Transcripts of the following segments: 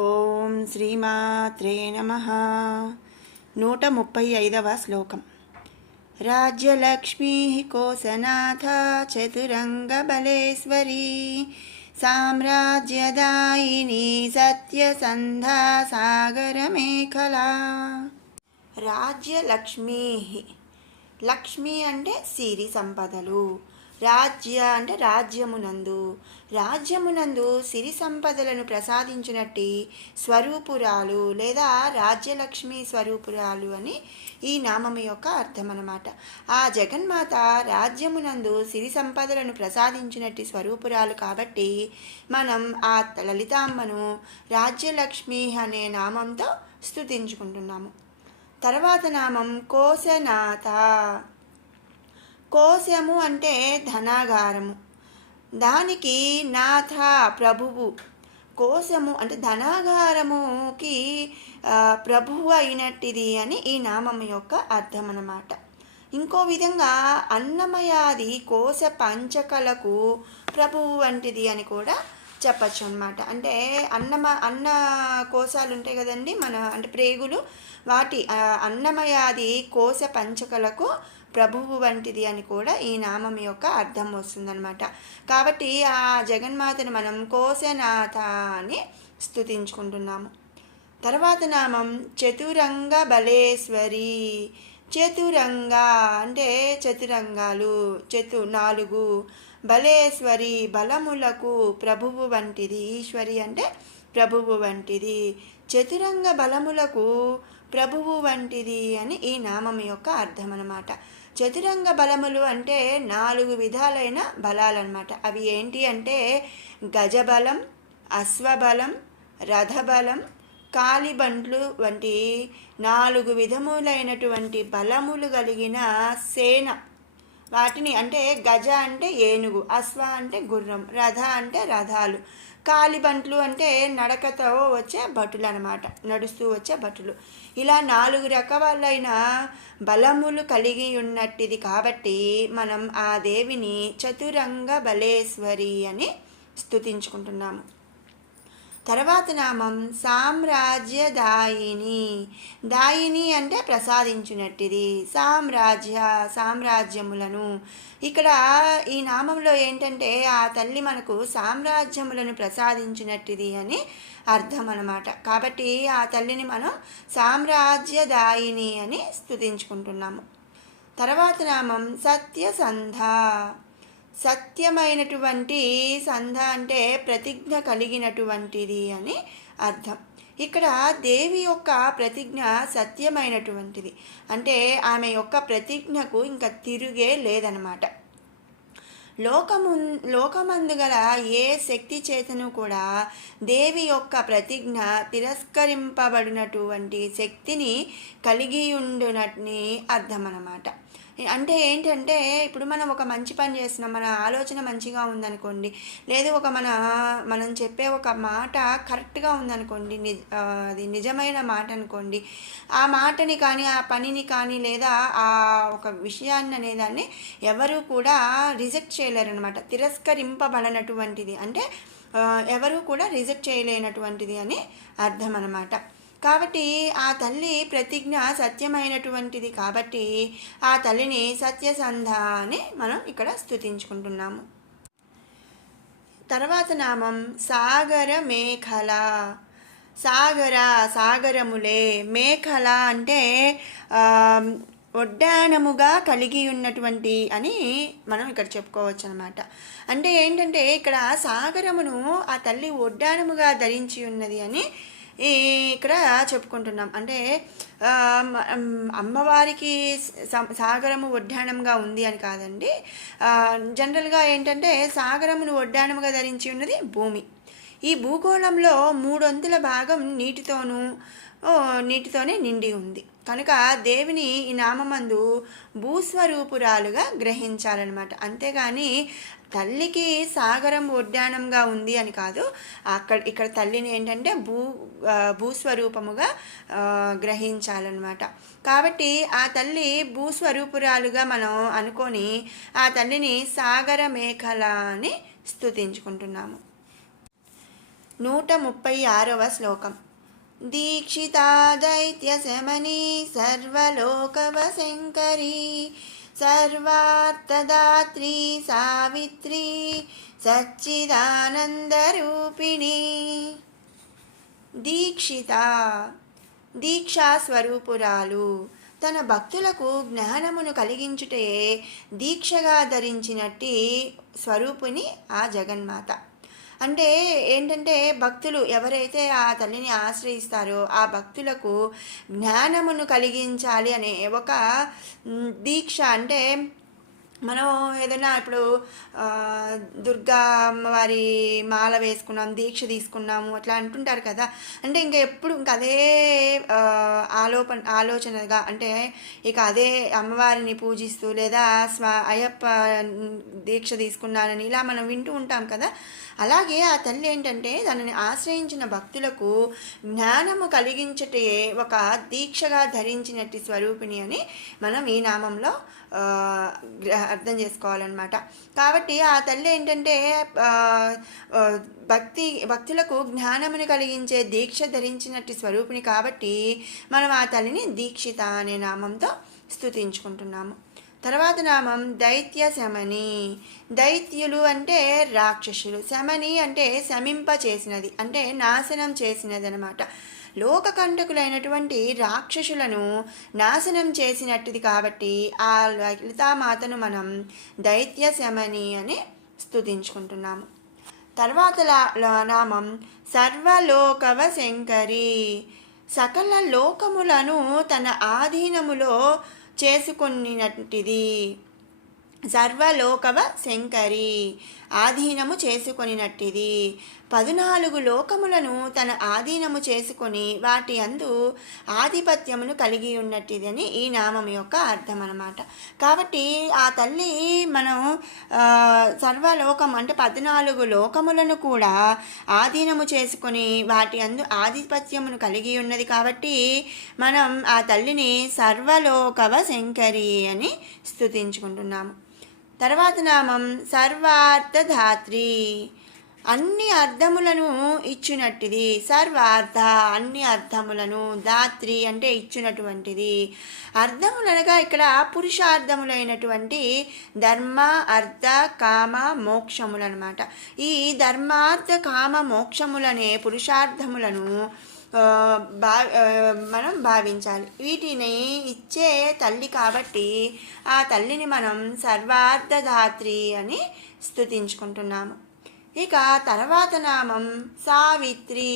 ఓం శ్రీమాత్రే నమః. 135వ శ్లోకం. రాజ్యలక్ష్మీ కోసనాథ చతురంగబలేశ్వరీ సామ్రాజ్యదాయిని సత్యసంధా సాగరమేఖలా. రాజ్యలక్ష్మీ, లక్ష్మి అంటే సిరి సంపదలు, రాజ్య అంటే రాజ్యమునందు సిరి సంపదలను ప్రసాదించినట్టి స్వరూపురాలు లేదా రాజ్యలక్ష్మి స్వరూపురాలు అని ఈ నామము యొక్క అర్థం అన్నమాట. ఆ జగన్మాత రాజ్యమునందు సిరి సంపదలను ప్రసాదించినట్టి స్వరూపురాలు కాబట్టి మనం ఆ లలితామ్మను రాజ్యలక్ష్మి అనే నామంతో స్తుతించుకుంటున్నాము. తర్వాత నామం కోశనాథ. కోశము అంటే ధనాగారము, దానికి నాథ ప్రభువు. కోశము అంటే ధనాగారముకి ప్రభువు అయినట్టిది అని ఈ నామం యొక్క అర్థం అన్నమాట. ఇంకో విధంగా అన్నమయాది కోశ పంచకలకు ప్రభువు వంటిది అని కూడా చెప్పచ్చు అనమాట. అంటే అన్న కోశాలు ఉంటాయి కదండి మన అంటే ప్రేగులు, వాటి అన్నమయాది కోశ పంచకలకు ప్రభువు వంటిది అని కూడా ఈ నామం యొక్క అర్థం వస్తుందన్నమాట. కాబట్టి ఆ జగన్మాతను మనం కోశనాథ అని స్తుతించుకుంటున్నాము. తర్వాత నామం చతురంగ బలేశ్వరి. చతురంగ అంటే చతురంగాలు, 4 బలేశ్వరి బలములకు ప్రభువు వంటిది. ఈశ్వరి అంటే ప్రభువు వంటిది. చతురంగ బలములకు ప్రభువు వంటిది అని ఈ నామం యొక్క అర్థం అన్నమాట. చతురంగ బలములు అంటే 4 విధాలైన బలాలన్నమాట. అవి ఏంటి అంటే గజబలం, అశ్వబలం, రథబలం, కాలిబండ్లు వంటి 4 విధములైనటువంటి బలములు కలిగిన సేన. వాటిని అంటే గజ అంటే ఏనుగు, అశ్వ అంటే గుర్రం, రథ అంటే రథాలు, కాలిబంట్లు అంటే నడకతో వచ్చే భటులు అనమాట, నడుస్తూ వచ్చే భటులు. ఇలా 4 రకాలైన బలములు కలిగి ఉన్నట్టిది కాబట్టి మనం ఆ దేవిని చతురంగ బలేశ్వరి అని స్తుతించుకుంటున్నాము. తర్వాత నామం సామ్రాజ్యదాయిని. దాయిని అంటే ప్రసాదించినట్టిది, సామ్రాజ్యములను. ఇక్కడ ఈ నామంలో ఏంటంటే ఆ తల్లి మనకు సామ్రాజ్యములను ప్రసాదించినట్టిది అని అర్థం అన్నమాట. కాబట్టి ఆ తల్లిని మనం సామ్రాజ్యదాయిని అని స్తుతించుకుంటున్నాము. తర్వాత నామం సత్యసంధ. సత్యమైనటువంటి సంధ అంటే ప్రతిజ్ఞ కలిగినటువంటిది అని అర్థం. ఇక్కడ దేవి యొక్క ప్రతిజ్ఞ సత్యమైనటువంటిది అంటే ఆమె యొక్క ప్రతిజ్ఞకు ఇంకా తిరుగే లేదనమాట. లోకమందు గల ఏ శక్తి చేతను కూడా దేవి యొక్క ప్రతిజ్ఞ తిరస్కరింపబడినటువంటి శక్తిని కలిగి ఉండునని అర్థం అన్నమాట. అంటే ఏంటంటే ఇప్పుడు మనం ఒక మంచి పని చేస్తున్నాం, మన ఆలోచన మంచిగా ఉందనుకోండి, లేదు మనం చెప్పే ఒక మాట కరెక్ట్గా ఉందనుకోండి, అది నిజమైన మాట అనుకోండి, ఆ మాటని కానీ ఆ పనిని కానీ లేదా ఆ ఒక విషయాన్ని అనేదాన్ని ఎవరు కూడా రిజెక్ట్ చేయలేరు అనమాట. తిరస్కరింపబడినటువంటిది అంటే ఎవరు కూడా రిజెక్ట్ చేయలేనటువంటిది అని అర్థం అన్నమాట. కాబట్టి ఆ తల్లి ప్రతిజ్ఞ సత్యమైనటువంటిది కాబట్టి ఆ తల్లిని సత్యసంధ అని మనం ఇక్కడ స్తుతించుకుంటున్నాము. తర్వాత నామం సాగర మేఖల. సాగరములే, మేఖల అంటే ఒడ్డానముగా కలిగి ఉన్నటువంటి అని మనం ఇక్కడ చెప్పుకోవచ్చు అనమాట. అంటే ఏంటంటే ఇక్కడ సాగరమును ఆ తల్లి ఒడ్డానముగా ధరించి ఉన్నది అని ఇక్కడ చెప్పుకుంటున్నాం. అంటే అమ్మవారికి సాగరము ఒడ్డానంగా ఉంది అని కాదండి. జనరల్గా ఏంటంటే సాగరమును ఒడ్డానముగా ధరించి ఉన్నది భూమి. ఈ భూగోళంలో 3/4 భాగం నీటితోనే నిండి ఉంది కనుక దేవిని ఈ నామందు భూస్వరూపురాలుగా గ్రహించాలన్నమాట. అంతేగాని తల్లికి సాగరం ఉద్యానంగా ఉంది అని కాదు. ఇక్కడ తల్లిని ఏంటంటే భూస్వరూపముగా గ్రహించాలన్నమాట. కాబట్టి ఆ తల్లి భూస్వరూపురాలుగా మనం అనుకొని ఆ తల్లిని సాగర మేఖల అని స్తుతించుకుంటున్నాము. 136వ శ్లోకం. దీక్షితా దైత్యశమనీ సర్వలోకవశంకరీ సర్వార్థదాత్రీ సావిత్రీ సచ్చిదానందరూపిణి. దీక్షిత దీక్షా స్వరూపురాలు, తన భక్తులకు జ్ఞానమును కలిగించుటే దీక్షగా ధరించినట్టి స్వరూపిణి ఆ జగన్మాత. అంటే ఏంటంటే భక్తులు ఎవరైతే ఆ తల్లిని ఆశ్రయిస్తారో ఆ భక్తులకు జ్ఞానమును కలిగించాలి అనే ఒక దీక్ష. అంటే మనం ఏదైనా ఇప్పుడు దుర్గా అమ్మవారి మాల వేసుకున్నాం, దీక్ష తీసుకున్నాము అట్లా అంటుంటారు కదా. అంటే ఇంకా ఎప్పుడు ఇంక అదే ఆలోచనగా, అంటే ఇక అదే అమ్మవారిని పూజిస్తూ లేదా అయ్యప్ప దీక్ష తీసుకున్నానని ఇలా మనం వింటూ ఉంటాం కదా. అలాగే ఆ తల్లి ఏంటంటే తనని ఆశ్రయించిన భక్తులకు జ్ఞానము కలిగించటే ఒక దీక్షగా ధరించినట్టి స్వరూపిణి అని మనం ఈ నామంలో అర్థం చేసుకోవాలన్నమాట. కాబట్టి ఆ తల్లి ఏంటంటే భక్తులకు జ్ఞానముని కలిగించే దీక్ష ధరించినట్టు స్వరూపిణి కాబట్టి మనం ఆ తల్లిని దీక్షిత అనే నామంతో స్తుతించుకుంటున్నాము. తర్వాత నామం దైత్య శమని. దైత్యులు అంటే రాక్షసులు, శమని అంటే శమింప చేసినది, అంటే నాశనం చేసినది అనమాట. లోకకంటకులైనటువంటి రాక్షసులను నాశనం చేసినట్టుది కాబట్టి ఆ లలితామాతను మనం దైత్య శమని అని స్తుతించుకుంటున్నాము. తర్వాత నామం సర్వలోకవ శంకరి. సకల లోకములను తన ఆధీనములో చేసుకొనినట్టిది. సర్వలోకవ శంకరి, ఆధీనము చేసుకొనినట్టిది. 14 లోకములను తన ఆధీనము చేసుకొని వాటి అందు ఆధిపత్యమును కలిగి ఉన్నట్టిదని ఈ నామం యొక్క అర్థం అన్నమాట. కాబట్టి ఆ తల్లి మనం సర్వలోకం అంటే 14 లోకములను కూడా ఆధీనము చేసుకొని వాటి అందు ఆధిపత్యమును కలిగి ఉన్నది కాబట్టి మనం ఆ తల్లిని సర్వలోకవ శంకరి అని స్తుతించుకుంటున్నాము. తర్వాత నామం సర్వార్థధాత్రి. అన్ని అర్థములను ఇచ్చినట్టిది. సర్వార్థ అన్ని అర్థములను, దాత్రి అంటే ఇచ్చినటువంటిది. అర్థములనగా ఇక్కడ పురుషార్థములైనటువంటి ధర్మ అర్థ కామ మోక్షములు అనమాట. ఈ ధర్మార్థ కామ మోక్షములనే పురుషార్థములను మనం భావించాలి. వీటిని ఇచ్చే తల్లి కాబట్టి ఆ తల్లిని మనం సర్వార్థధాత్రి అని స్తుతించుకుంటున్నాము. ఇక తర్వాత నామం సావిత్రి.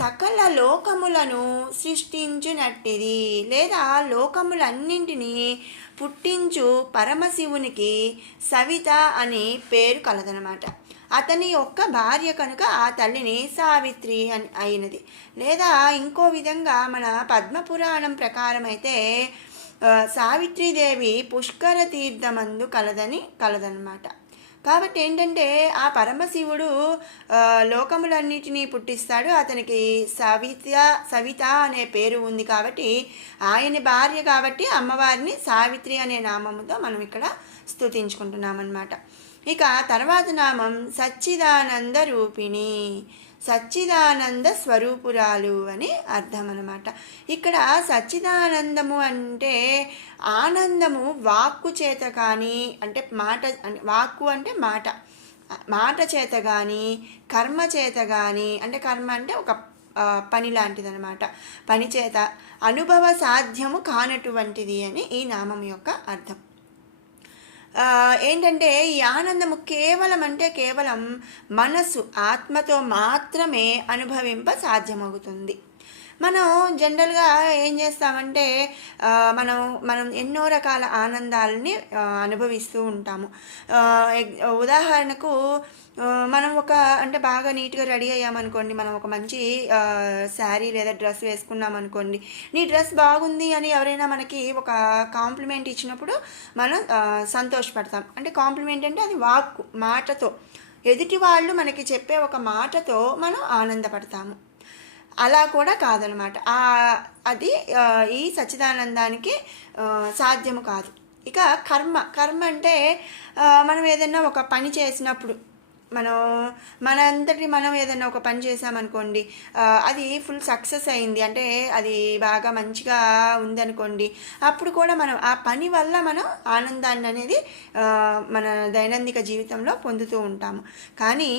సకల లోకములను సృష్టించునట్టిది లేదా లోకములన్నింటినీ పుట్టించు పరమశివునికి సవిత అని పేరు కలదనమాట. అతని యొక్క భార్య కనుక ఆ తల్లిని సావిత్రి అని అయినది. లేదా ఇంకో విధంగా మన పద్మపురాణం ప్రకారం అయితే సావిత్రీదేవి పుష్కర తీర్థమందు కలదనమాట. కాబట్టి ఏంటంటే ఆ పరమశివుడు లోకములన్నిటినీ పుట్టిస్తాడు. అతనికి సవిత అనే పేరు ఉంది కాబట్టి ఆయన భార్య కాబట్టి అమ్మవారిని సావిత్రి అనే నామముతో మనం ఇక్కడ స్తుతించుకుంటున్నామన్నమాట. ఇక తర్వాత నామం సచ్చిదానంద రూపిణి. సచ్చిదానంద స్వరూపురాలు అని అర్థం అన్నమాట. ఇక్కడ సచ్చిదానందము అంటే ఆనందము వాక్కు చేత కానీ, అంటే వాక్కు అంటే మాట చేత కానీ, కర్మ చేత కానీ, అంటే కర్మ అంటే ఒక పని లాంటిదనమాట, పని చేత అనుభవ సాధ్యము కానటువంటిది అని ఈ నామం యొక్క అర్థం. ఏంటంటే ఈ ఆనందము కేవలం మనసు ఆత్మతో మాత్రమే అనుభవింప సాధ్యమవుతుంది. మనం జనరల్గా ఏం చేస్తామంటే మనం ఎన్నో రకాల ఆనందాలని అనుభవిస్తూ ఉంటాము. ఉదాహరణకు మనం అంటే బాగా నీట్గా రెడీ అయ్యామనుకోండి, మనం ఒక మంచి శారీ లేదా డ్రెస్ వేసుకున్నాం అనుకోండి, నీ డ్రెస్ బాగుంది అని ఎవరైనా మనకి ఒక కాంప్లిమెంట్ ఇచ్చినప్పుడు మనం సంతోషపడతాం. అంటే కాంప్లిమెంట్ అంటే అది మాటతో, ఎదుటి వాళ్ళు మనకి చెప్పే ఒక మాటతో మనం ఆనందపడతాము. అలా కూడా కాదనమాట. అది ఈ సచ్చిదానందానికి సాధ్యము కాదు. ఇక కర్మ అంటే మనం ఏదైనా ఒక పని చేసినప్పుడు మనం మనంతటి మనం ఏదైనా ఒక పని చేసామనుకోండి, అది ఫుల్ సక్సెస్ అయింది అంటే అది బాగా మంచిగా ఉందనుకోండి, అప్పుడు కూడా మనం ఆ పని వల్ల మనం ఆనందాన్ని అనేది మన దైనందిక జీవితంలో పొందుతూ ఉంటాము. కానీ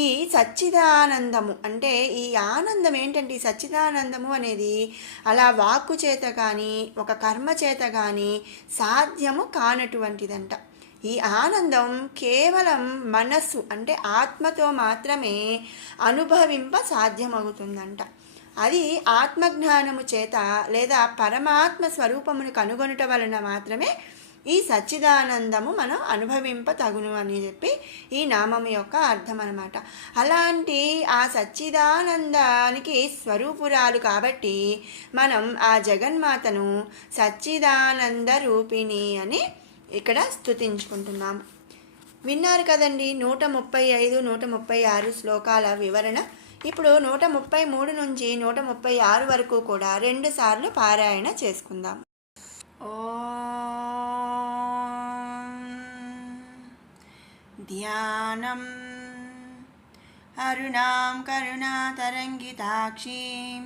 ఈ సచ్చిదానందము అంటే ఈ ఆనందం ఏంటంటే, ఈ సచ్చిదానందము అనేది అలా వాక్కు చేత కానీ ఒక కర్మ చేత కానీ సాధ్యము కానటువంటిదంట. ఈ ఆనందం కేవలం మనస్సు అంటే ఆత్మతో మాత్రమే అనుభవింప సాధ్యమవుతుందంట. అది ఆత్మజ్ఞానము చేత లేదా పరమాత్మ స్వరూపమును కనుగొనుట వలన మాత్రమే ఈ సచ్చిదానందము మనం అనుభవింప తగును అని చెప్పి ఈ నామం యొక్క అర్థం అన్నమాట. అలాంటి ఆ సచ్చిదానందానికి స్వరూపురాలు కాబట్టి మనం ఆ జగన్మాతను సచ్చిదానంద రూపిణి అని ఇక్కడ స్తుతించుకుంటున్నాము. విన్నారు కదండి 135, 136 శ్లోకాల వివరణ. ఇప్పుడు 133 నుంచి 136 వరకు కూడా 2 సార్లు పారాయణ చేసుకుందాం. ధ్యానం అరుణాం కరుణాతరంగితాక్షీం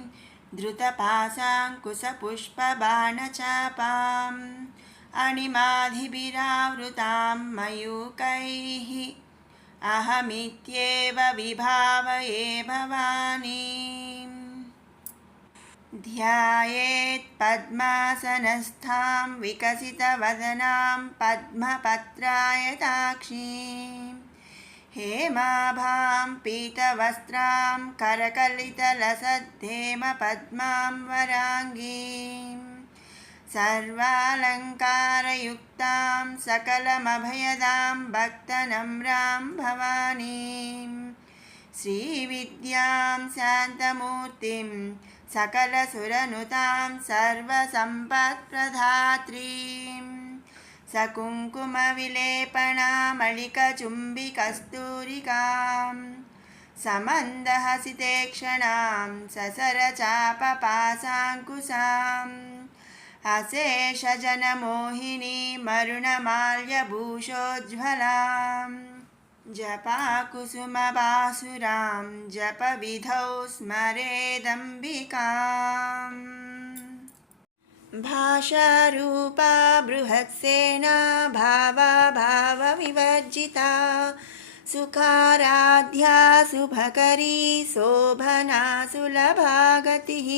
ధృతపాశాంకుశపుష్పబాణచాపాం అణిమాధిభిరావృతాం మయూకైః అహమిత్యేవ విభావయే భవానీం. ధ్యాయేత్ పద్మాసనస్థాం వికసితవదనాం పద్మపత్రాయతాక్షీం హేమాభాం పీతవస్త్రాం కరకలితలసద్ధేమ పద్మాం వరాంగీం సర్వాలంకారయుక్తాం సకలమభయదాం భక్తనమ్రాం భవానీం శ్రీవిద్యాం శాంతమూర్తిం సకలసురనుతాం సర్వసంపత్ప్రదాత్రీం సకుంకుమవిలేపనామళికచుంబికస్తూరికాం సమందహసితేక్షణాం ససరచాపపాశాంకుశాం అశేషజనమోహినీ మరుణమాల్యభూషోజ్వలాం జపాకుసుమబాసురాం జపవిధౌ స్మరేదంబికాం. భాషారూపా బృహత్సేనా భావవివర్జితా సుఖారాధ్యా శుభకరీ శోభనా సులభాగతిః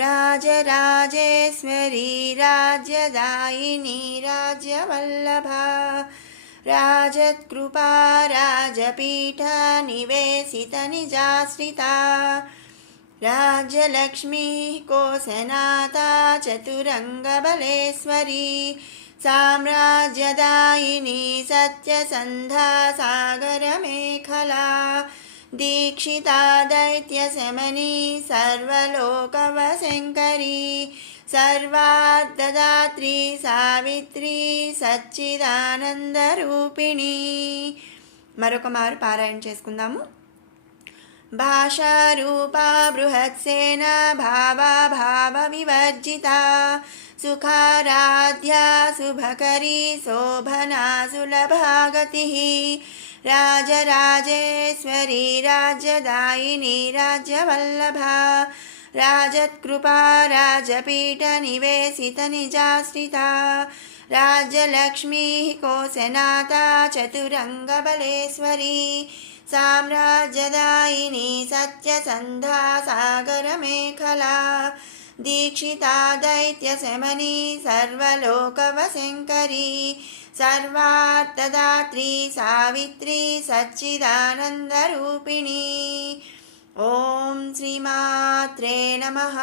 రాజరాజేశ్వరీ రాజ్యదాయిని రాజ్యవల్లభా రాజత్కృపా రాజపీఠ నివేశిత నిజాశ్రితా రాజ్యలక్ష్మీ కోశనాథా చతురంగబలేశ్వరీ సామ్రాజ్యదాయిని సత్యసంధా సాగరమేఖలా దీక్షితా దైత్యశమనీ సర్వలోకవశంకరీ సర్వార్థదాత్రీ సావిత్రీ సచ్చిదానందరూపిణి. మరొక మారు పారాయణ చేసుకుందాము. భాషారూపా బృహత్సేనా భావవివర్జితా సుఖారాధ్యా శుభకరీ శోభనా సులభాగతిః రాజరాజేశ్వరీ రాజ్యదాయిని రాజ్యవల్లభా రాజత్కృపా రాజపీఠ నివేశిత నిజాశ్రితా రాజ్యలక్ష్మీ కోశనాథా చతురంగబలేశ్వరీ సామ్రాజ్యదాయిని సత్యసంధా సాగరమేఖలా దీక్షితా దైత్యశమనీ సర్వలోకవశంకరీ సర్వార్థదాత్రీ సావిత్రీ సచ్చిదానందరూపిణి. ఓం శ్రీమాత్రే నమః.